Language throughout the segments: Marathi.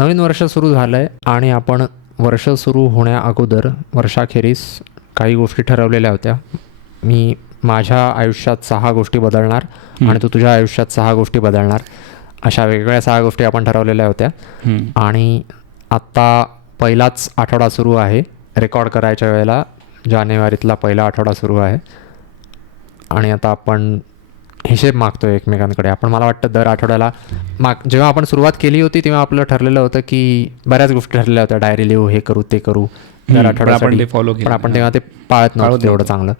नवीन वर्ष सुरू झालं आहे आणि आपण वर्ष सुरू होण्या अगोदर वर्षाखेरीस काही गोष्टी ठरवलेल्या होत्या. मी माझ्या आयुष्यात सहा गोष्टी बदलणार आणि तू तुझ्या आयुष्यात सहा गोष्टी बदलणार. अशा वेगवेगळ्या सहा गोष्टी आपण ठरवलेल्या होत्या. आणि आत्ता पहिलाच आठवडा सुरू आहे. रेकॉर्ड करायच्या वेळेला जानेवारीतला पहिला आठवडा सुरू आहे. आणि आता आपण हिशेब मागतो एकमेकांकडे आपण मला वाटतं दर आठवड्याला माग जेव्हा आपण सुरुवात केली होती तेव्हा आपलं ठरलेलं होतं की बऱ्याच गोष्टी ठरलेल्या होत्या डायरी लिहू हे करू ते करू दर आठवड्यासाठी केलं पण आपण. तेव्हा ते पाळत नव्हतं नव्हतो. चांगलं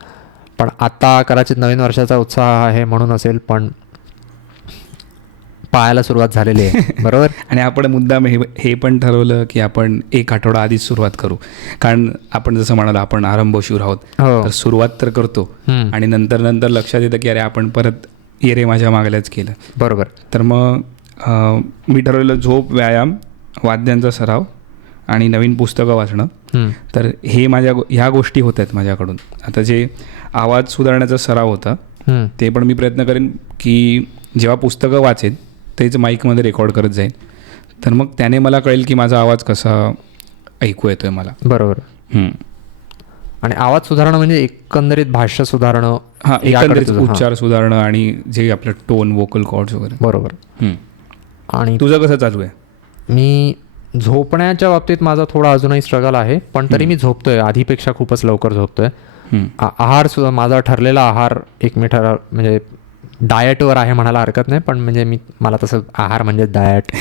पण आता कदाचित नवीन वर्षाचा उत्साह आहे म्हणून असेल पण पाळायला सुरुवात झालेली आहे. बरोबर? आणि आपण मुद्दाम हे हे पण ठरवलं की आपण एक आठवडा आधीच सुरुवात करू. कारण आपण जसं म्हणालो आपण आरंभशूर आहोत. हो. तर सुरुवात तर करतो. आणि नंतर नंतर लक्षात येतं की अरे आपण परत ये रे माझ्या मागल्याच केलं. बरोबर. तर मग मी ठरवलेलं झोप व्यायाम वाद्यांचा सराव आणि नवीन पुस्तकं वाचणं. तर हे माझ्या ह्या गोष्टी होत आहेत माझ्याकडून. आता जे आवाज सुधारण्याचा सराव होता ते पण मी प्रयत्न करेन की जेव्हा पुस्तकं वाचेन तेच माईकमध्ये रेकॉर्ड करत जाईन तर मग त्याने मला कळेल की माझा आवाज कसा ऐकू येतो आहे मला. बरोबर. आणि आवाज सुधारणं म्हणजे एकंदरीत भाष्य सुधारणं हां एकंदरीत. उच्चार सुधारणं आणि जे आपलं टोन वोकल कॉर्ड्स वगैरे. बरोबर. आणि तुझं कसं चालू आहे? मी झोपण्याच्या बाबतीत माझा थोडा अजूनही स्ट्रगल आहे पण तरी मी झोपतोय आधीपेक्षा खूपच लवकर झोपतोय. आहार सुद्धा माझा ठरलेला आहार एक मी ठर म्हणजे डाएटवर आहे म्हणायला हरकत नाही पण म्हणजे मी मला तसं आहार म्हणजे डाएट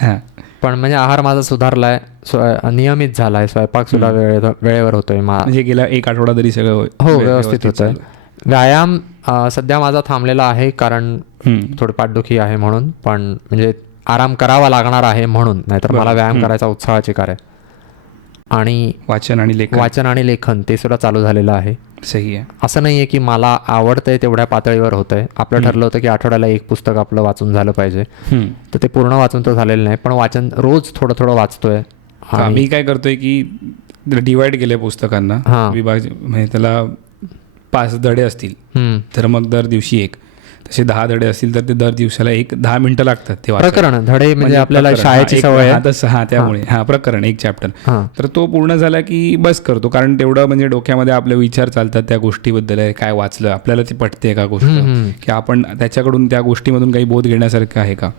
हां पण म्हणजे आहार माझा सुधारलाय स्व- नियमित झालाय स्वयंपाक सुद्धा वेळे वेळेवर होतोय म्हणजे गेला एक आठवडा तरी सगळं हो व्य- व्यवस्थित आहे. व्यायाम सध्या माझा थांबलेला आहे कारण. थोडी पाठदुखी आहे म्हणून पण म्हणजे आराम करावा लागणार आहे म्हणून नाहीतर मला. व्यायाम. करायचा उत्साहाची आहे आणि वाचन आणि लेखन. वाचन आणि लेखन ते सुद्धा चालू झालेलं आहे. सही आहे. असं नाही आहे की मला आवडतंय तेवढ्या पातळीवर होतंय. आपलं. ठरलं होतं की आठवड्याला एक पुस्तक आपलं वाचून झालं पाहिजे. तर ते पूर्ण वाचून तर झालेलं नाही पण वाचन रोज थोडं थोडं वाचतोय. मी काय करतोय की डिवाइड केले पुस्तकांना. विभाग म्हणजे त्याला पाच धडे असतील. तर मग दर दिवशी एक. तसे दहा धडे असतील तर ते दर दिवसाला एक दहा मिनिटं लागतात ते. प्रकरण धडे म्हणजे आपल्याला प्रकरण. शाळेची सवय हा, त्यामुळे. हा. प्रकरण एक चॅप्टर तर तो पूर्ण झाला की बस करतो. कारण तेवढं म्हणजे डोक्यामध्ये आपले विचार चालतात त्या गोष्टीबद्दल. आहे, काय वाचलं? आपल्याला ती पटते का गोष्ट. की आपण त्याच्याकडून त्या गोष्टीमधून काही बोध घेण्यासारखं आहे का?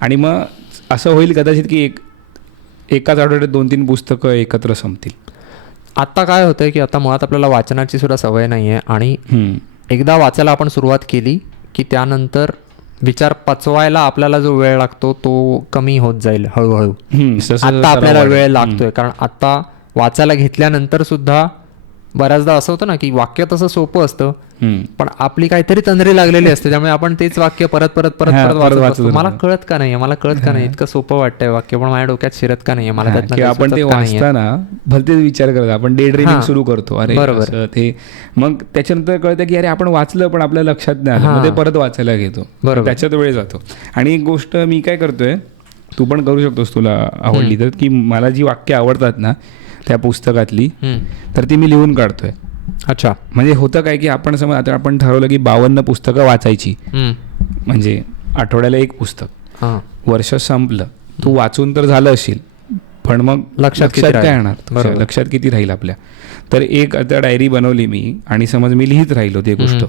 आणि मग असं होईल कदाचित की एक एकाच आठवड्यात दोन तीन पुस्तकं एकत्र संपतील. आत्ता काय होतंय की आता मुळात आपल्याला वाचनाची सुद्धा सवय नाही आहे आणि. एकदा वाचायला आपण सुरुवात केली की त्यानंतर विचार पचवायला आपल्याला जो वेळ लागतो तो कमी होत जाईल हळूहळू आता आपल्याला. वेळ लागतोय कारण आता वाचायला घेतल्यानंतर सुद्धा बऱ्याचदा असं होतं ना की वाक्य तसं सोपं असतं. पण आपली काहीतरी तंद्री लागलेली असते त्यामुळे आपण तेच वाक्य परत परत परत परत वाचत मला. कळत का नाहीये मला कळत का नाही इतकं सोपं वाटतंय वाक्य पण माझ्या डोक्यात शिरत का नाहीये मला आपण ते? वाचताना भलतेच विचार करतो आपण डे ड्रीमिंग. सुरू करतो अरे बरोबर. ते मग त्याच्यानंतर कळतं की अरे आपण वाचलं पण आपल्या लक्षात नाही आलं ते परत वाचायला घेतो बरोबर. त्याच्यात वेळ जातो आणि एक गोष्ट मी काय करतोय तू पण करू शकतोस तुला आवडली तर की मला जी वाक्य आवडतात ना त्या पुस्तकातली. तर ती मी लिहून काढतोय. अच्छा. म्हणजे होतं काय की आपण समज आता आपण ठरवलं की बावन्न पुस्तकं वाचायची. म्हणजे आठवड्याला एक पुस्तक. हां. वर्ष संपलं. तू वाचून तर झालं असेल पण मग लक्षात काय? येणार. लक्षात किती राहील आपल्या? तर एक आता डायरी बनवली मी आणि समज मी लिहित राहिलो ते गोष्ट.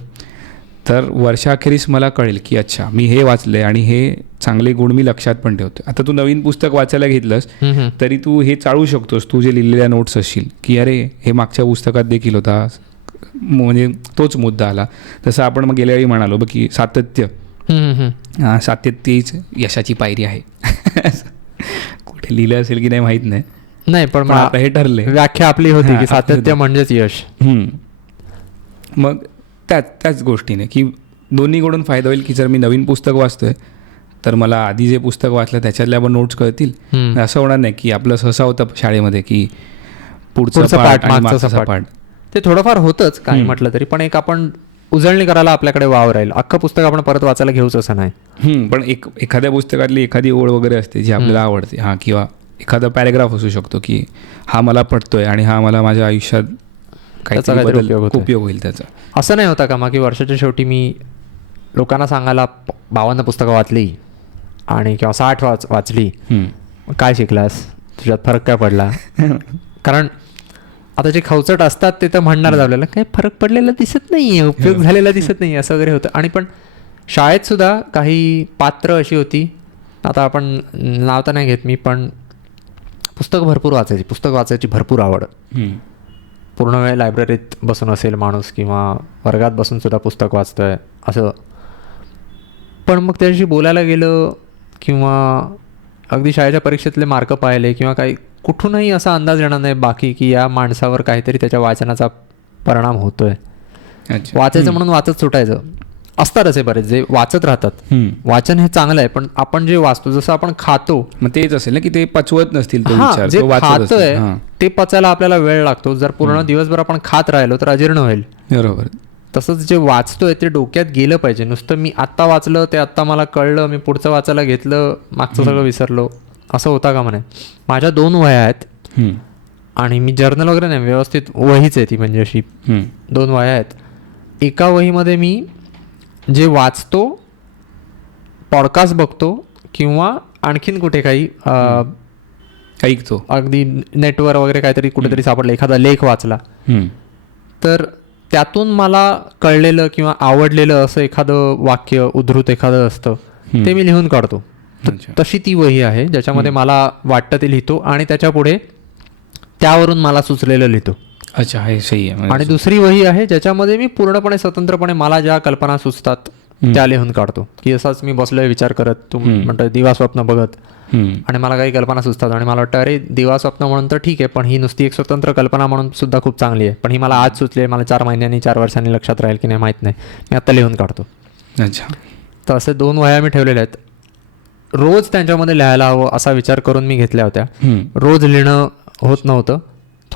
तर वर्षाखेरीस मला कळेल की अच्छा मी हे वाचले आणि हे चांगले गुण मी लक्षात पण ठेवतो आता तू नवीन पुस्तक वाचायला घेतलंस. तरी तू हे चाळू शकतोस तू जे लिहिलेल्या नोट्स असशील की अरे हे मागच्या पुस्तकात देखील होता. म्हणजे तोच मुद्दा आला. तसं आपण मग गेल्या वेळी म्हणालो की सातत्य. हम्म, हम्म. सातत्य हीच यशाची पायरी आहे. कुठे लिहिलं असेल की नाही माहीत नाही. नाही पण हे ठरले व्याख्या आपली होती की सातत्य. म्हणजेच यश. मग त्या त्याच गोष्टीने की दोन्हीकडून फायदा होईल की जर मी नवीन पुस्तक वाचतोय तर मला आधी जे पुस्तक वाचलं त्याच्यातल्या पण नोट्स कळतील. असं होणार नाही की आपलं सहसा होतं शाळेमध्ये की पुढचं पाठ पाठ, मागचं ते थोडंफार होतंच काही हम्म. म्हटलं तरी पण एक आपण उजळणी करायला आपल्याकडे वाव राहील. अख्खं पुस्तक आपण परत वाचायला घेऊच असं नाही. पण एक एखाद्या पुस्तकातली एखादी ओळ वगैरे असते जी आपल्याला आवडते. हां किंवा एखादा पॅरेग्राफ असू शकतो की हा मला पटतोय आणि हा मला माझ्या आयुष्यात काहीतरी उपयोग होईल त्याचा. असं नाही होता का? मग की वर्षाच्या शेवटी मी लोकांना सांगायला बावन्न पुस्तकं वाचली आणि किंवा साठ वाच वाचली. काय शिकलास? तुझ्यात फरक काय पडला? कारण आता जे खवचट असतात ते तर म्हणणारच आपल्याला काही फरक पडलेला दिसत नाही आहे उपयोग झालेला दिसत नाही असं वगैरे होतं. आणि पण शाळेत सुद्धा काही पात्र अशी होती. आता आपण नाव तर नाही घेत मी पण पुस्तक भरपूर वाचायची पुस्तक वाचायची भरपूर आवड. पूर्ण वेळ लायब्ररीत बसून असेल माणूस किंवा वर्गात बसून सुद्धा पुस्तक वाचतोय असं. पण मग त्याच्याशी बोलायला गेलं किंवा अगदी शाळेच्या परीक्षेतले मार्क पाहिले किंवा काही कुठूनही असा अंदाज येणार नाही बाकी की या माणसावर काहीतरी त्याच्या वाचनाचा परिणाम होतोय. वाचायचं म्हणून वाचत सुटायचं. असतात असे बरेच जे वाचत राहतात. वाचन हे चांगलं आहे पण आपण जे वाचतो जसं आपण खातो. मग तेच असेल ना की ते पचवत नसतील जे खातोय. ते पचायला आपल्याला वेळ लागतो. जर पूर्ण दिवसभर आपण खात राहिलो तर अजीर्ण होईल. बरोबर. तसंच जे वाचतोय ते डोक्यात गेलं पाहिजे. नुसतं मी आत्ता वाचलं ते आत्ता मला कळलं मी पुढचं वाचायला घेतलं मागचं सगळं विसरलो. असं होता का म्हणे? माझ्या दोन वह्या आहेत. आणि मी जर्नल वगैरे नाही व्यवस्थित वहीच आहे ती म्हणजे अशी. दोन वह्या आहेत. एका वहीमध्ये मी जे वाचतो पॉडकास्ट बघतो किंवा आणखीन कुठे काही ऐकतो. अगदी नेटवर वगैरे काहीतरी कुठेतरी सापडलं एखादा लेख वाचला. तर त्यातून मला कळलेलं किंवा आवडलेलं असं एखादं वाक्य उद्धृत एखादं असतं. ते मी लिहून काढतो. तशी ती वही आहे ज्याच्यामध्ये मला वाटतं ते लिहितो आणि त्याच्या पुढे त्यावरून मला सुचलेलं लिहितो. अच्छा हे सही आहे. म्हणजे आणि दुसरी वही आहे ज्याच्यामध्ये मी पूर्णपणे स्वतंत्रपणे मला ज्या कल्पना सुचतात. त्या लिहून काढतो. की असाच मी बसलोय विचार करत तू हम्म. म्हणतोय दिवा स्वप्न बघत. आणि मला काही कल्पना सुचतात. आणि मला वाटतं अरे दिवा स्वप्न म्हणून तर ठीक आहे पण ही नुसती एक स्वतंत्र कल्पना म्हणून सुद्धा खूप चांगली आहे. पण ही मला आज सुचली आहे मला चार महिन्यांनी चार वर्षांनी लक्षात राहील की नाही माहीत नाही. मी आत्ता लिहून काढतो. अच्छा. तर असे दोन वह्या मी ठेवलेल्या आहेत. रोज त्यांच्यामध्ये लिहायला हवं असा विचार करून मी घेतल्या होत्या. रोज लिहिणं होत नव्हतं.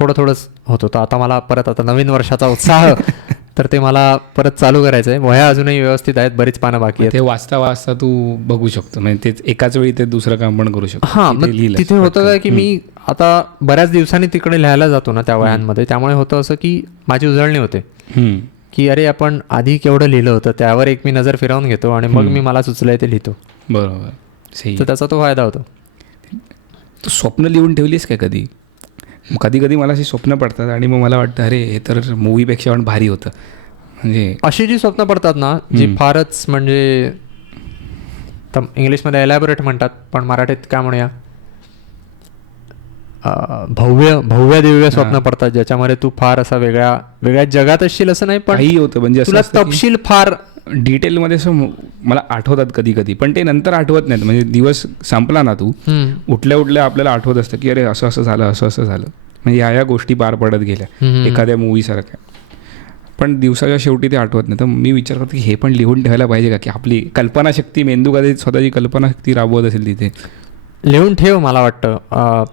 थोडं थोडंच होत होतं. आता मला परत आता नवीन वर्षाचा उत्साह तर ते मला परत चालू करायचं आहे वह्या अजूनही व्यवस्थित आहेत बरीच पानं बाकी आहेत. ते वाचता वाचता तू बघू शकतो. म्हणजे तेच एकाच वेळी ते दुसरं काम पण करू शकतो. हां तिथे मग तिथे होतं. काय की मी आता बऱ्याच दिवसांनी तिकडे लिहायला जातो ना त्या वयांमध्ये त्यामुळे होतं असं की माझी उजळणी होते. की अरे आपण आधी केवढं लिहिलं होतं त्यावर एक मी नजर फिरवून घेतो आणि मग मी मला सुचलंय ते लिहितो. बरोबर. तर त्याचा तो फायदा होतो. तू स्वप्न लिहून ठेवलीस काय कधी? कधी कधी मला अशी स्वप्न पडतात आणि मग मला वाटतं अरे हे तर मूवीपेक्षा पण भारी होतं म्हणजे अशी जी स्वप्न पडतात ना जी. फारच म्हणजे इंग्लिशमध्ये एलॅबोरेट म्हणतात पण मराठीत काय म्हणूया भव्य भव्य दिव्य स्वप्न. पडतात. ज्याच्यामध्ये तू फार असा वेगळ्या वेगळ्या जगात असशील असं नाही पण होतं म्हणजे तुला तपशील फार डिटेलमध्ये असं मला आठवतात कधी कधी पण ते नंतर आठवत नाहीत. म्हणजे दिवस संपला ना तू उठल्या उठल्या आपल्याला आठवत असतं की अरे असं असं झालं असं असं झालं. म्हणजे ह्या ह्या गोष्टी पार पडत गेल्या. एखाद्या मूवीसारख्या. पण दिवसाच्या शेवटी ते आठवत नाही. तर मी विचार करतो की हे पण लिहून ठेवायला पाहिजे का? की आपली कल्पनाशक्ती मेंदू कधी स्वतःची कल्पनाशक्ती राबवत असेल तिथे. लिहून ठेव मला वाटतं.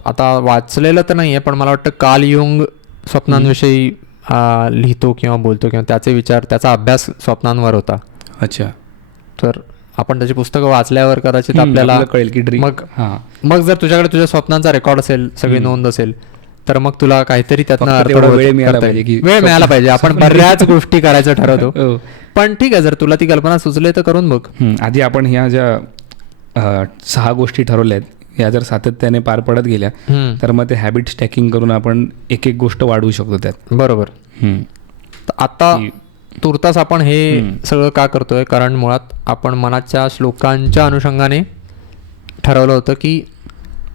आता वाचलेलं तर नाही आहे पण मला वाटतं काल युंग स्वप्नांविषयी लिहितो किंवा बोलतो किंवा त्याचे विचार त्याचा अभ्यास स्वप्नांवर होता. अच्छा. तर आपण त्याची पुस्तकं वाचल्यावर कदाचित आपल्याला कळेल की ड्रीम मग मग जर तुझ्याकडे तुझ्या स्वप्नांचा रेकॉर्ड असेल सगळी. नोंद असेल तर मग तुला काहीतरी त्यातनं वेळ मिळाला पाहिजे आपण बऱ्याच गोष्टी करायचं ठरवतो. हो. पण ठीक आहे जर तुला ती कल्पना सुचली तर करून बघ. आधी आपण ह्या ज्या सहा गोष्टी ठरवल्या आहेत ह्या जर सातत्याने पार पडत गेल्या. तर मग ते हॅबिट स्टॅकिंग करून आपण एक एक गोष्ट वाढवू शकतो त्यात बरोबर आता तुर्तास आपण हे. सगळं का करतोय कारण मुळात आपण मनाच्या श्लोकांच्या अनुषंगाने ठरवलं होतं की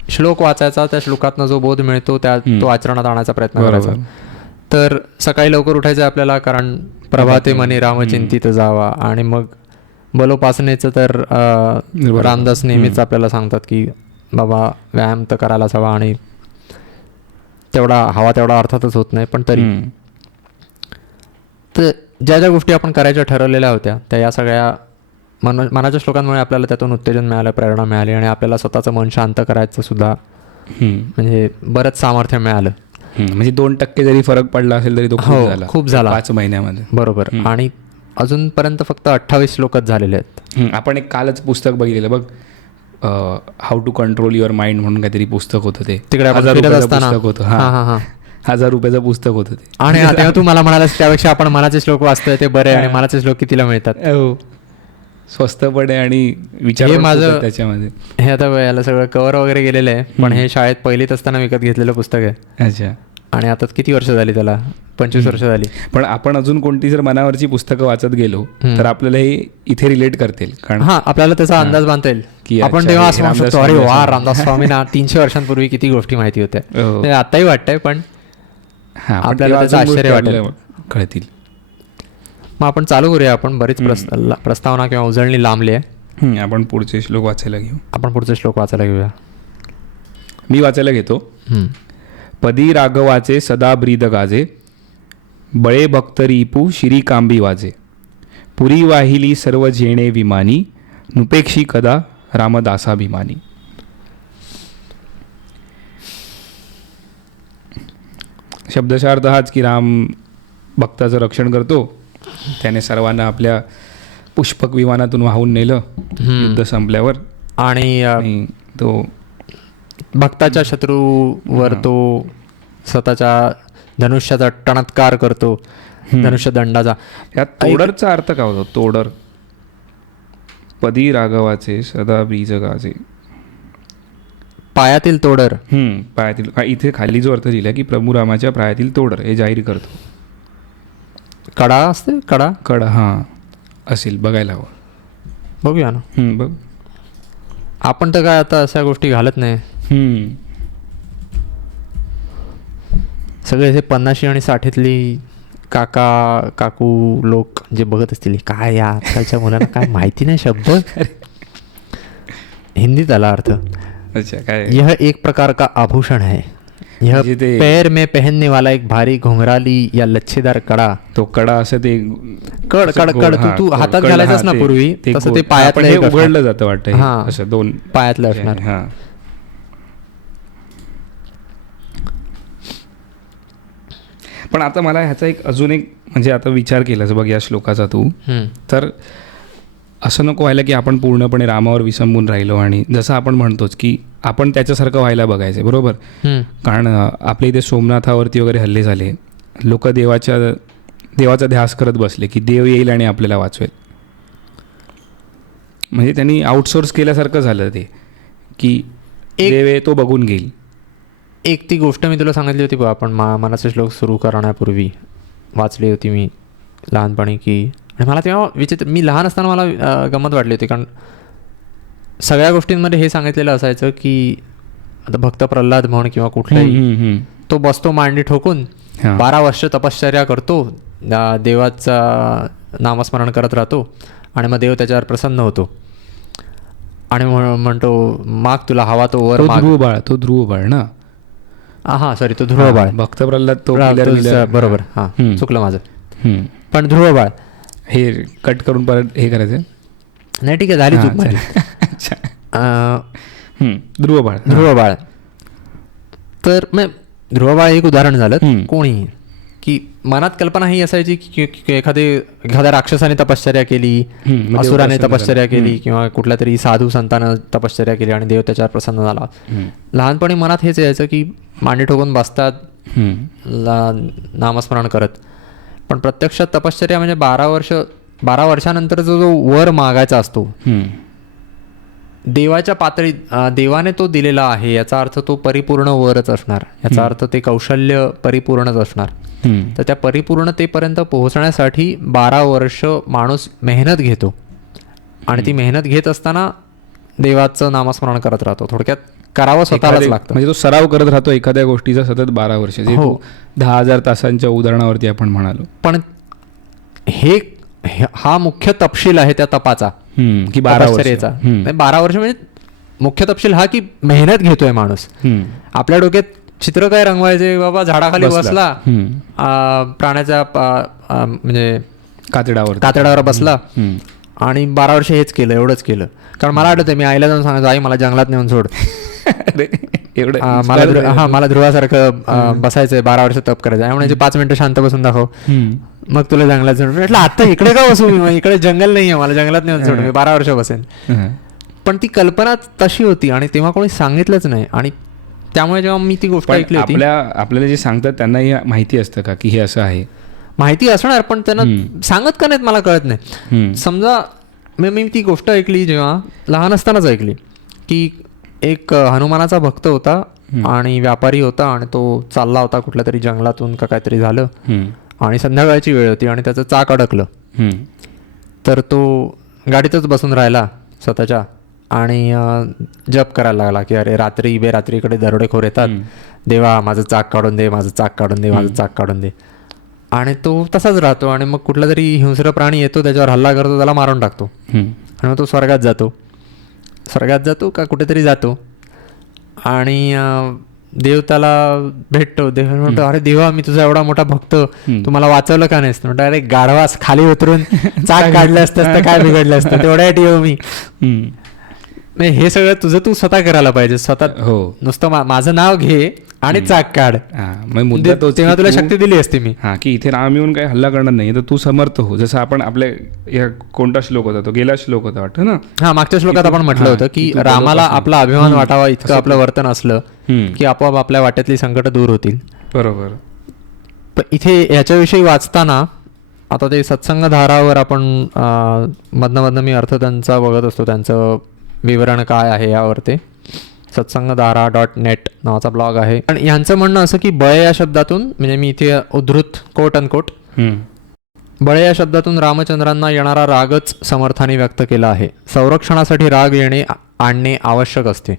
श्लोक वाचायचा त्या श्लोकातनं जो बोध मिळतो त्या. तो आचरणात आणायचा प्रयत्न. करायचा तर सकाळी लवकर उठायचं आपल्याला कारण प्रभाते मनी रामचिंतित जावा आणि मग बलोपासनेचं तर. रामदास नेहमीच. आपल्याला सांगतात की बाबा व्यायाम तर करायलाच हवा आणि तेवढा हवा तेवढा अर्थातच होत नाही पण तरी. तर ज्या ज्या गोष्टी आपण करायच्या ठरवलेल्या होत्या त्या या सगळ्या मन मनाच्या श्लोकांमुळे आपल्याला त्यातून उत्तेजन मिळालं प्रेरणा मिळाली आणि आपल्याला स्वतःचं मन शांत करायचं सुद्धा. म्हणजे बरंच सामर्थ्य मिळालं. म्हणजे दोन टक्के जरी फरक पडला असेल तरी तो हो, खूप झाला. पाच महिन्यामध्ये बरोबर. आणि अजूनपर्यंत फक्त अठ्ठावीस श्लोकच झालेले आहेत. आपण एक कालच पुस्तक बघितलेलं बघ how to control your mind म्हणून काहीतरी पुस्तक होतं ते. तिकडे हजार पुस्तक होतं हां. हजार रुपयाचं पुस्तक होतं ते. आणि तेव्हा तू मला म्हणालास त्यापेक्षा आपण मनाचे श्लोक वाचतोय ते बरे आणि मनाचे श्लोक कितीला मिळतात? हो. स्वस्त आहे आणि विचार हे माझं- त्याच्यामध्ये. हे आता याला सगळं कवर वगैरे गेलेलं आहे पण हे शाळेत पहिलीत असताना विकत घेतलेलं पुस्तक आहे. अच्छा. आणि आता किती वर्ष झाली त्याला? पंचवीस वर्ष झाली. पण आपण अजून कोणती जर मनावरची पुस्तकं वाचत गेलो. तर आपल्याला हे इथे रिलेट करतील. कारण हा आपल्याला त्याचा अंदाज बांधता येईल. की आपण तेव्हा असं म्हणू शकतो अरे स्वामी वा रामदास स्वामींना तीनशे वर्षांपूर्वी किती गोष्टी माहिती होत्या. हो. ते आताही वाटतंय पण आपल्याला त्याचं आश्चर्य वाटेल. कळतील. मग आपण चालू करूया आपण बरीच प्रस्तावना किंवा उजळणी लांबली आहे. आपण पुढचे श्लोक वाचायला घेऊ. आपण पुढचे श्लोक वाचायला घेऊया. मी वाचायला घेतो. पदी राघवाचे सदा ब्रीद गाजे बळे भक्त रिपू शिरी कांबी वाजे पुरी वाहिली सर्व जेणे विमानी नुपेक्षी कदा रामदासाभिमानी. शब्दशार्थ हाच की राम भक्ताचं रक्षण करतो. त्याने सर्वांना आपल्या पुष्पक विमानातून वाहून नेलं. युद्ध संपल्यावर. आणि तो भक्ताच्या शत्रूवर तो स्वतःच्या धनुष्याचा टणत्कार करतो धनुष्य दंडाचा. या तोडरचा अर्थ काय होतो? तोडर. पदी राघवाचे सदा बीज गाजे पायातील तोडर. हम्म पायातील हा, इथे खाली जो अर्थ दिला की प्रभू रामाच्या पायातील तोडर हे जाहीर करतो. कडा असते? कडा? कड हा. असेल बघायला हवं. बघूया ना. हम्म, बघ. आपण तर काय आता अशा गोष्टी घालत नाही. सगळे हे पन्नाशी आणि साठीतली काका काकू लोक जे बघत असतील काय या आजकालच्या मुलांना काय माहिती नाही शब्द? हिंदीत आला अर्थ. अच्छा काय? यह एक प्रकार का आभूषण है? यह म्हणजे पैर में पहनने वाला एक भारी घुंघराली या लच्छेदार कडा. तो कडा असं ते कड कड कड तू तू हातात घालायचंच ना पूर्वी तसं. ते पायात पण हे उघडलं जातं वाटतं हे. असं दोन पायातलं असणार. पण आता मला ह्याचा एक अजून एक म्हणजे आता विचार केलास बघ या श्लोकाचा तू. तर असं नको व्हायला की आपण पूर्णपणे रामावर विसंबून राहिलो आणि जसं आपण म्हणतोच की आपण त्याच्यासारखं व्हायला बघायचं बरोबर. कारण आपल्या इथे सोमनाथावरती वगैरे हल्ले झाले. लोक देवाच्या देवाचा ध्यास करत बसले की देव येईल आणि आपल्याला वाचवेल. म्हणजे त्यांनी आउटसोर्स केल्यासारखं झालं ते की देव आहे तो बघून घेईल. एक ती गोष्ट मी तुला सांगितली होती बघ आपण मा मनाचे श्लोक सुरू करण्यापूर्वी. वाचली होती मी लहानपणी की आणि मला तेव्हा विचित्र मी लहान असताना मला गंमत वाटली होती. कारण सगळ्या गोष्टींमध्ये हे सांगितलेलं असायचं की आता भक्त प्रल्हाद म्हण किंवा कुठलाही तो बसतो मांडी ठोकून. बारा वर्ष तपश्चर्या करतो देवाचा नामस्मरण करत राहतो आणि मग देव त्याच्यावर प्रसन्न होतो. आणि म्हण- म्हणतो माग तुला हवा तो वर ध्रुव बाळ तो ध्रुव बाळ ना? हा सॉरी तो ध्रुव बाळ भक्त प्रल्हाद तो बरोबर. हां. चुकलं माझं. पण ध्रुव बाळ हे कट करून परत हे करायचं? नाही ठीक आहे झाली चूक माझी. अच्छा. ध्रुव बाळ. ध्रुव बाळ तर मग ध्रुव बाळ एक उदाहरण झालं. हम्म. मनात कल्पना ही असायची की एखादे एखाद्या राक्षसाने तपश्चर्या केली देव असुराने तपश्चर्या. केली किंवा कुठल्या तरी साधू संतानं तपश्चर्या केली आणि देव त्याच्यावर प्रसन्न झाला. लहानपणी मनात हेच यायचं की मांडी ठोकून बसतात नामस्मरण करत. पण प्रत्यक्षात तपश्चर्या म्हणजे बारा वर्ष बारा वर्षानंतरचा जो वर मागायचा असतो. देवाच्या पातळीत देवाने तो दिलेला आहे याचा अर्थ तो परिपूर्ण वरच असणार. याचा अर्थ ते कौशल्य परिपूर्णच असणार. तर त्या परिपूर्णतेपर्यंत पोहोचण्यासाठी बारा वर्ष माणूस मेहनत घेतो. आणि ती मेहनत घेत असताना देवाचं नामस्मरण करत राहतो. थोडक्यात करावं स्वतःलाच लागतं. म्हणजे तो सराव करत राहतो एखाद्या गोष्टीचा सतत बारा वर्ष. हो. दहा हजार तासांच्या उदाहरणावरती आपण म्हणालो. पण हे हे- मुख्य तपशील आहे त्या तपाचा. की बारा वर्ष. तपश्चर्येचा हम्म, नाही, बारा वर्ष म्हणजे मुख्य तपशील हा की मेहनत घेतोय माणूस. आपल्या डोक्यात चित्र काय रंगवायचे बाबा झाडाखाली बसला. प्राण्याच्या म्हणजे कातडावर. कातड्यावर बसला. आणि बारा वर्ष हेच केलं एवढंच केलं. कारण मला आठवतं मी आईला जाऊन सांगायचो आई मला जंगलात नेऊन सोड. अरे एवढं आ, मला हा ध्रुवासारखं बसायचंय बारा वर्ष तप करायचं आहे म्हणजे पाच मिनिटं शांत बसून दाखव. मग तुला जंगलात सोड म्हटलं आता इकडे का बसू मी इकडे जंगल नाहीये मला जंगलात नेऊन सोड मी बारा वर्ष बसेन. पण ती कल्पना तशी होती आणि तेव्हा कोणी सांगितलंच नाही. आणि त्यामुळे जेव्हा मी ती गोष्ट ऐकली होती. आपल्या आपल्याला जे सांगतात त्यांनाही माहिती असतं का की हे असं आहे? माहिती असणार पण त्यांना. सांगत का नाहीत मला कळत नाही. समजा मी मी ती गोष्ट ऐकली जेव्हा लहान असतानाच ऐकली की एक हनुमानाचा भक्त होता आणि व्यापारी होता आणि तो चालला होता कुठल्या तरी जंगलातून का काहीतरी झालं. आणि संध्याकाळची वेळ होती आणि त्याचं चाक अडकलं. तर तो गाडीतच बसून राहिला स्वतःच्या आणि जप करायला लागला की अरे रात्री बेरात्रीकडे दरोडेखोर येतात. देवा माझं चाक काढून दे माझं चाक काढून दे माझं चाक काढून दे. आणि तो तसाच राहतो आणि मग कुठला तरी हिंस्र प्राणी येतो त्याच्यावर हल्ला करतो त्याला मारून टाकतो. आणि मग तो स्वर्गात जातो. स्वर्गात जातो का कुठेतरी जातो? आणि देव त्याला भेटतो. देव म्हणतो अरे देवा मी तुझा एवढा मोठा भक्त. तू मला वाचवलं का नाहीस? म्हणतो अरे गाढवास खाली उतरून चाक काढलं असतं काय बिघडलं असतं? तेवढ्यासाठी येऊ मी. नाही हे सगळं तुझं तू स्वतः करायला पाहिजे. स्वतः हो. नुसतं मा- माझं नाव घे आणि चाक काढ. हा मग मुद्दा तोच तेव्हा की तुला तू- शक्ती दिली असती मी. हा की इथे राम येऊन काही हल्ला करणार नाही तर तू समर्थ हो. जसं आपण आपल्या या कोणता श्लोक होता तो? गेला श्लोक होता वाटतं ना? हा मागच्या श्लोकात आपण म्हटलं होतं की रामाला आपला अभिमान वाटावा इतकं आपलं वर्तन असलं हम्म. की आपोआप आपल्या वाट्यातली संकट दूर होतील. बरोबर. पण इथे याच्याविषयी वाचताना आता ते सत्संग धारावर आपण अं, मधनं मधनं मी अर्थ त्यांचा बघत असतो त्यांचं विवरण काय आहे यावर ते सत्संग धारा डॉट नेट नावाचा ब्लॉग आहे. आणि यांचं म्हणणं असं की बळ या शब्दातून म्हणजे मी इथे उद्धृत कोट अन कोट हम्म. बळ या शब्दातून रामचंद्रांना येणारा रागच समर्थाने व्यक्त केला आहे. संरक्षणासाठी राग येणे आणणे आवश्यक असते.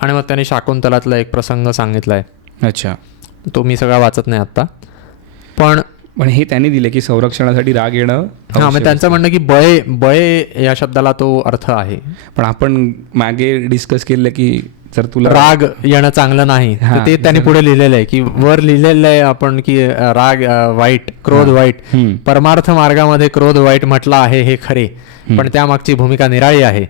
आणि मग त्यांनी शाकुंतलातला एक प्रसंग सांगितला आहे अच्छा. तो मी सगळा वाचत नाही आत्ता. पण पण हे त्यांनी दिले की संरक्षणासाठी राग येणं हा मग आवश्यक त्यांचं म्हणणं की बळे बळे या शब्दाला तो अर्थ आहे. पण आपण मागे डिस्कस केलं की जर तुला राग येणं चांगलं नाही ते त्यांनी पुढे लिहिलेलं आहे की वर लिहिलेलं आहे आपण की राग वाईट क्रोध वाईट. परमार्थ मार्गामध्ये क्रोध वाईट म्हटलं आहे हे खरे. पण त्यामागची भूमिका निराळी आहे.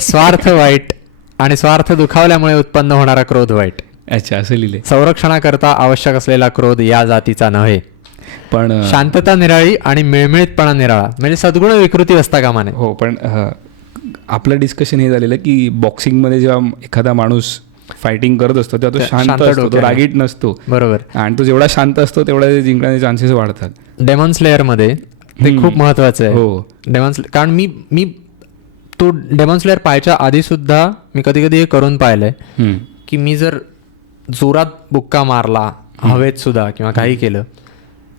स्वार्थ वाईट आणि स्वार्थ दुखावल्यामुळे उत्पन्न होणारा क्रोध वाईट. अच्छा असं लिहिले संरक्षणाकरता आवश्यक असलेला क्रोध या जातीचा नव्हे. पण शांतता निराळी आणि मिळमिळीतपणा निराळा. म्हणजे सद्गुण विकृती असता कामा नये हो पण आपलं डिस्कशन हे झालेलं की बॉक्सिंगमध्ये जेव्हा एखादा माणूस फायटिंग करत असतो तेव्हा तो शांत असतो तो. रागीट नसतो. बरोबर. आणि तो जेवढा शांत असतो तेवढा जिंकण्याचे चान्सेस वाढतात. डेमॉनमध्ये ते. खूप महत्वाचं आहे. हो. डेमॉन कारण मी मी तो डेमॉन स्लेअर पाहायच्या आधी सुद्धा मी कधी कधी हे करून पाहिलंय. की मी जर जोरात बुक्का मारला हवेत सुद्धा किंवा काही केलं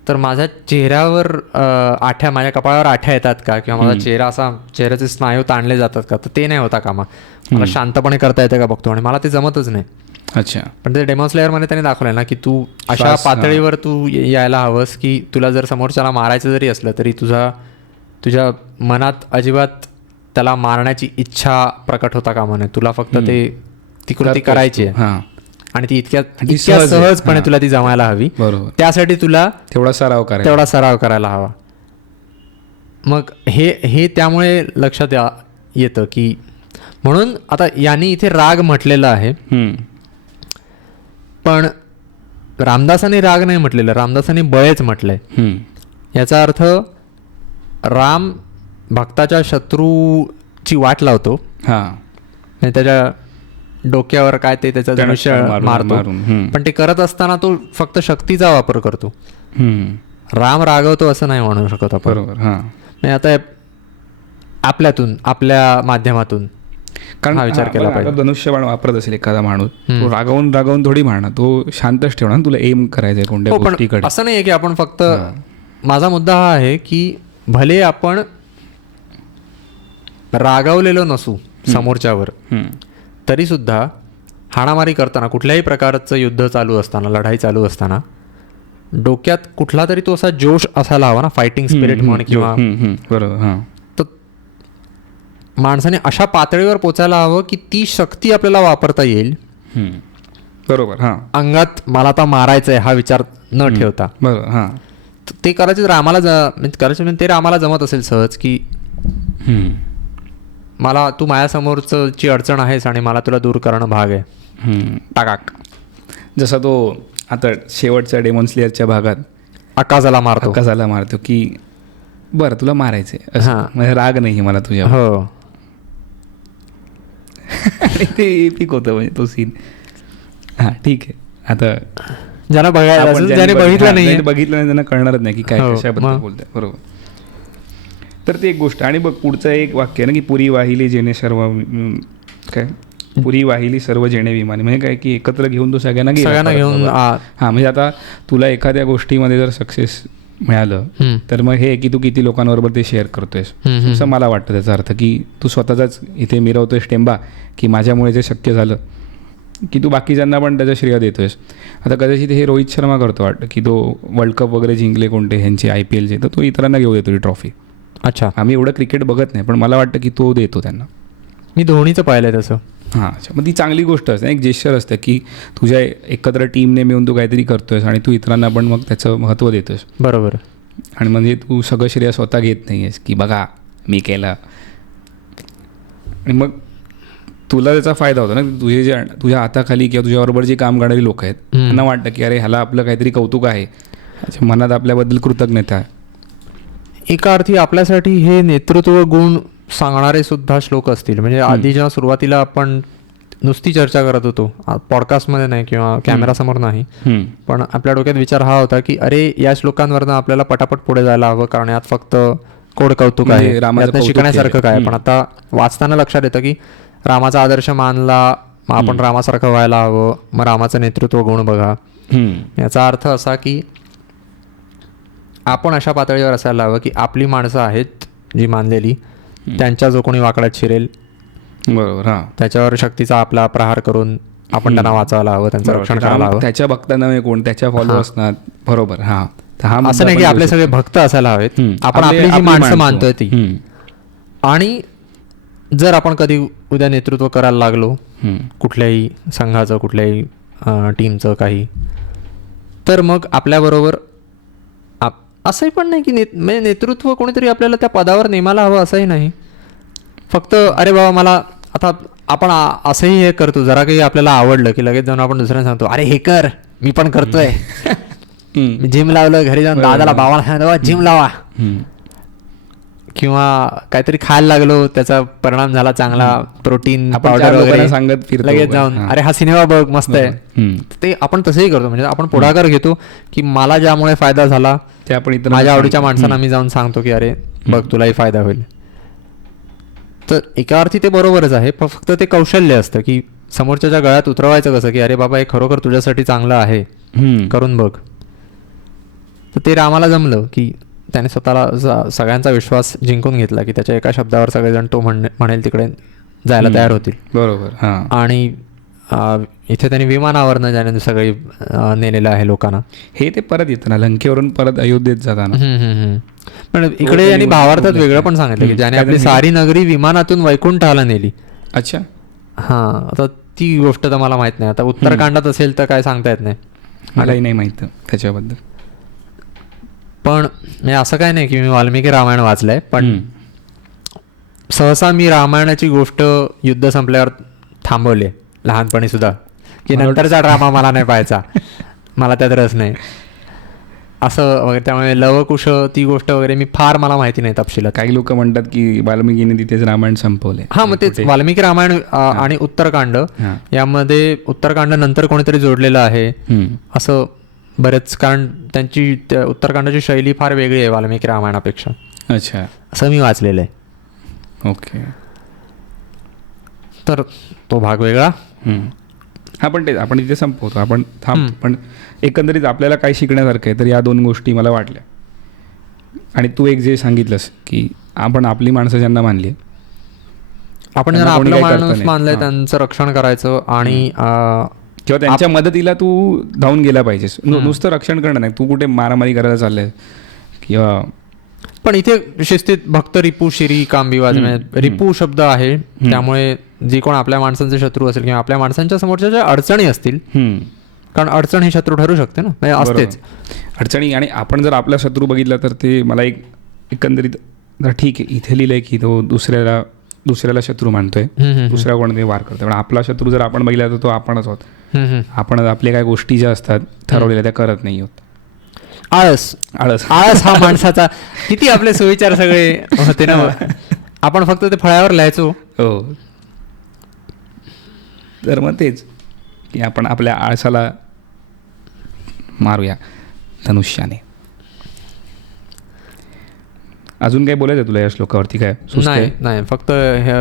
तर माझ्या चेहऱ्यावर आठ्या माझ्या कपाळावर आठ्या येतात का? किंवा माझा चेहरा असा चेहऱ्याचे स्नायू ताणले जातात का? तर ते नाही होता कामा. मला शांतपणे करता येतं का बघतो? आणि मला ते जमतच नाही. अच्छा. पण ते डेमॉनमध्ये त्यांनी दाखवलंय ना की तू अशा. पातळीवर तू यायला हवंस की तुला जर समोरच्याला मारायचं जरी असलं तरी तुझा तुझ्या मनात अजिबात त्याला मारण्याची इच्छा प्रकट होता कामा नये. तुला फक्त ते ती कृती करायची. आहे. आणि ती इतक्या इतक्या. सहजपणे. तुला ती जमायला हवी. बरोबर. त्यासाठी तुला तेवढा सराव करायचा. तेवढा सराव करायला हवा. मग हे हे त्यामुळे लक्षात या- येतं की म्हणून आता यांनी इथे राग म्हटलेला आहे. पण रामदासांनी राग नाही म्हटलेलं. रामदासांनी बळेच म्हटलंय. याचा अर्थ राम भक्ताच्या शत्रूची वाट लावतो. हा. त्याच्या डोक्यावर काय ते त्याचं धनुष्य मारतो. पण ते करत असताना तो फक्त शक्तीचा वापर करतो. राम रागवतो असं नाही म्हणू शकत आपण बरोबर आता आपल्यातून आपल्या माध्यमातून कारण हा विचार केला पाहिजे. धनुष्यबाण वापरत असेल एखादा माणूस. तो रागवून रागवून थोडी मारणार तो शांतच ठेवणार ना, तुला एम करायचंय कोणत्या हो गोष्टीकडे असं नाही आहे की आपण फक्त माझा मुद्दा हा आहे की भले आपण रागावलेलो नसू समोरच्यावर हम्म. तरी सुद्धा हाणामारी करताना कुठल्याही प्रकारचं युद्ध चालू असताना लढाई चालू असताना डोक्यात कुठला तरी तो असा जोश असायला हवा ना फायटिंग स्पिरिट म्हण किंवा. बरोबर तर माणसाने अशा पातळीवर पोचायला हवं की ती शक्ती आपल्याला वापरता येईल. बरोबर हा अंगात मला आता मारायचं आहे हा विचार न ठेवता बरोबर हा त- ते करायचे रामाला ज म्हणजे करायचे म्हणजे ते रामाला जमत असेल सहज की. मला तू माझ्यासमोरचं ची अडचण आहेस आणि मला तुला दूर करणं भाग आहे. टाकाक. जसा तो आता शेवटच्या डेमॉन स्लेअरच्या भागात आकाशाला मारतो. कसाला मारतो की बरं तुला मारायचंय. हा. असं म्हणजे राग नाही मला तुझ्या हो. ते एपिक होतं म्हणजे तो सीन हा ठीक आहे. आता ज्यांना बघायला ज्यांनी ज्यांनी बघ- बघितलं हा, नाही बघितलं नाही त्यांना कळणारच नाही की काय हो, कशाबद्दल. बोलतोय. बरोबर. तर ते एक गोष्ट. आणि बघ पुढचं एक वाक्य आहे ना की पुरी वाहिली जेणे सर्व काय? पुरी वाहिली सर्व जेणे विमाने. म्हणजे काय की एकत्र घेऊन तो सगळ्यांना सगळ्यांना घेऊन हां म्हणजे आता तुला एखाद्या गोष्टीमध्ये जर सक्सेस मिळालं तर मग हे की तू किती लोकांबरोबर ते शेअर करतोयस. असं मला वाटतं त्याचा अर्थ की तू स्वतःचाच इथे मिरवतोयस टेंबा की माझ्यामुळे जे शक्य झालं की तू बाकीच्यांना पण त्याचं श्रेय देतोयस. आता कदाचित हे रोहित शर्मा करतो वाटतं की तो वर्ल्ड कप वगैरे जिंकले कोणते ह्यांचे आय पी एलचे तर तो इतरांना घेऊ देतो ही ट्रॉफी. अच्छा. आम्ही एवढं क्रिकेट बघत नाही पण मला वाटतं की तो देतो त्यांना. मी धोनीचं पाहिलंय तसं. हां अच्छा. मग ती चांगली गोष्ट असते एक जेस्चर असतं की तुझ्या एकत्र टीमने मिळून तू काहीतरी करतोयस आणि तू इतरांना पण मग त्याचं महत्त्व देतोस बरोबर. आणि म्हणजे तू सगळं श्रेय स्वतः घेत नाही आहेस की बघा मी केलं. आणि मग तुला त्याचा फायदा होतो ना तुझे जे तुझ्या हाताखाली किंवा तुझ्याबरोबर जे काम करणारी लोक आहेत. त्यांना वाटतं की अरे ह्याला आपलं काहीतरी कौतुक आहे. मनात आपल्याबद्दल कृतज्ञता आहे. एका अर्थी आपल्यासाठी हे नेतृत्व गुण सांगणारे सुद्धा श्लोक असतील म्हणजे आधी जेव्हा सुरुवातीला आपण नुसती चर्चा करत होतो पॉडकास्टमध्ये नाही किंवा कॅमेरासमोर नाही हम्म. पण आपल्या डोक्यात विचार हा होता की अरे या श्लोकांवरनं आपल्याला पटापट पुढे जायला हवं कारण यात फक्त कोड कौतुक आहे शिकण्यासारखं. काय. पण आता वाचताना लक्षात येतं की रामाचा आदर्श मानला मग आपण रामासारखं व्हायला हवं मग रामाचं नेतृत्व गुण बघा. याचा अर्थ असा की आपण अशा पातळीवर असायला हवं की आपली माणसं आहेत जी मानलेली त्यांच्या जो कोणी वाकड्यात शिरेल. बरोबर हां. त्याच्यावर शक्तीचा आपला प्रहार करून आपण त्यांना वाचवायला हवं त्यांचं. रक्षण करायला हवं. त्याच्या भक्ता नव्हे कोण त्याच्या फॉलोअर्स ना बरोबर हां. असं नाही की आपले सगळे भक्त असायला हवेत. आपण आपले- जी माणसं मानतोय ती. आणि जर आपण कधी उद्या नेतृत्व करायला लागलो. कुठल्याही संघाचं कुठल्याही टीमचं काही तर मग आपल्याबरोबर आप असंही पण नाही की ने म्हणजे नेतृत्व कोणीतरी आपल्याला त्या पदावर नेमायला हवं असंही नाही. फक्त अरे बाबा मला आता आपण असंही हे करतो जरा काही आपल्याला आवडलं की लगेच जाऊन आपण दुसऱ्यांना सांगतो अरे हे कर मी पण करतोय. जिम लावलं घरी जाऊन दादाला बाबाला सांगतो जिम लावा. किंवा काहीतरी खायला लागलो त्याचा परिणाम झाला चांगला प्रोटीन पावडर वगैरे सांगत फिरतो लगेच. जाऊन. अरे हा सिनेमा बघ मस्त आहे. ते आपण तसंही करतो म्हणजे आपण पुढाकार घेतो की मला ज्यामुळे फायदा झाला ते आपण माझ्या आवडीच्या. माणसांना मी जाऊन सांगतो की अरे बघ तुलाही फायदा होईल तर एका अर्थी ते बरोबरच आहे पण फक्त ते कौशल्य असतं की समोरच्याच्या गळ्यात उतरवायचं कसं की अरे बाबा हे खरोखर तुझ्यासाठी चांगलं आहे. करून बघ तर ते रामाला जमलं की त्याने स्वतःला सगळ्यांचा विश्वास जिंकून घेतला की त्याच्या एका शब्दावर सगळेजण तो म्हणणे म्हणेल तिकडे जायला तयार होतील. बरोबर हां. आणि इथे त्यांनी विमानावरनं ज्याने सगळी नेलेलं आहे लोकांना. हे ते परत येतं ना लंकेवरून परत अयोध्येत जाताना. पण इकडे यांनी भावार्थात वेगळं. पण सांगितलं की. ज्याने आपली? सारी नगरी विमानातून वैकुंठाला नेली. अच्छा. हा आता ती गोष्ट तर मला माहीत नाही. आता उत्तरकांडात असेल तर काय सांगता येत नाही. मलाही नाही माहीत त्याच्याबद्दल. पण म्हणजे असं काय नाही की मी वाल्मिकी रामायण वाचलंय पण. सहसा मी रामायणाची गोष्ट युद्ध संपल्यावर थांबवले लहानपणी सुद्धा. की नंतरचा ड्रामा मला नाही पाहायचा. मला त्यात रस नाही. असं वगैरे त्यामुळे लवकुश ती गोष्ट वगैरे मी फार मला माहिती नाही तपशिलात. काही लोक म्हणतात की वाल्मिकीने तिथेच रामायण संपवले हा मग तेच वाल्मिकी रामायण आणि उत्तरकांड. यामध्ये उत्तरकांड नंतर कोणीतरी जोडलेलं आहे. असं बरेच कारण त्यांची त्या उत्तरकांडाची शैली फार वेगळी आहे वाल्मिकी रामायणापेक्षा अच्छा असं मी वाचलेलं आहे ओके तर तो भाग वेगळा. हा पण तेच आपण इथे संपवतो आपण थांब. पण एकंदरीत आपल्याला काय शिकण्यासारखं आहे तर या दोन गोष्टी मला वाटल्या आणि तू एक जे सांगितलंस की आपण आपली माणसं ज्यांना मानली आपण कोणी आपलं माणूस. मानलंय. त्यांचं रक्षण करायचं आणि किंवा त्यांच्या मदतीला तू धावून गेला पाहिजेस. नुसतं रक्षण करणं नाही. तू कुठे मारामारी करायला चाललंय किंवा पण इथे शिस्तीत भक्त रिपू शिरी कामबिवाज म्हणजे रिपू शब्द आहे. त्यामुळे जे कोण आपल्या माणसांचे शत्रू असेल किंवा आपल्या माणसांच्या समोरच्या ज्या अडचणी असतील. कारण अडचण ही शत्रू ठरू शकते ना. म्हणजे असतेच. अडचणी आणि आपण जर आपला शत्रू बघितला तर ते मला एक एकंदरीत जर ठीक आहे. इथे लिहिलंय की तो दुसऱ्याला दुसऱ्याला शत्रू मानतोय. दुसऱ्या कोणते वार करतोय. पण आपला शत्रू जर आपण बघितला तर तो आपणच आहोत. आपण आपल्या काय गोष्टी ज्या असतात ठरवलेल्या त्या करत नाही आहोत. आळस. आळस. आळस हा माणसाचा किती आपले सुविचार सगळे होते ना आपण फक्त ते फळ्यावर लिहायचो हो. तर मग तेच की आपण आपल्या आळसाला मारूया धनुष्याने. अजून काही बोलायचं तुला या श्लोकावरती काय? नाही नाही. फक्त हे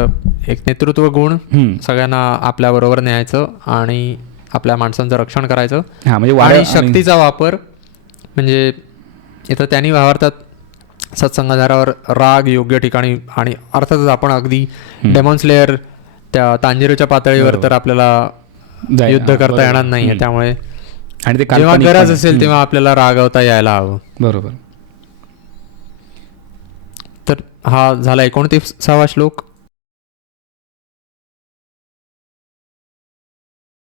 एक नेतृत्व गुण. सगळ्यांना आपल्याबरोबर न्यायचं आणि आपल्या माणसांचं रक्षण करायचं. हा म्हणजे आणि शक्तीचा वापर म्हणजे इथं त्यांनी वावरतात. सत्संगाधारावर राग योग्य ठिकाणी आणि अर्थातच आपण अगदी डेमॉन्सलेअर त्या तांजिरोच्या पातळीवर तर आपल्याला युद्ध करता. येणार हम्म. त्यामुळे. आणि ते जेव्हा गरज असेल तेव्हा आपल्याला रागवता यायला हवं. बरोबर. तर हा झाला एकोणतीसावा श्लोक.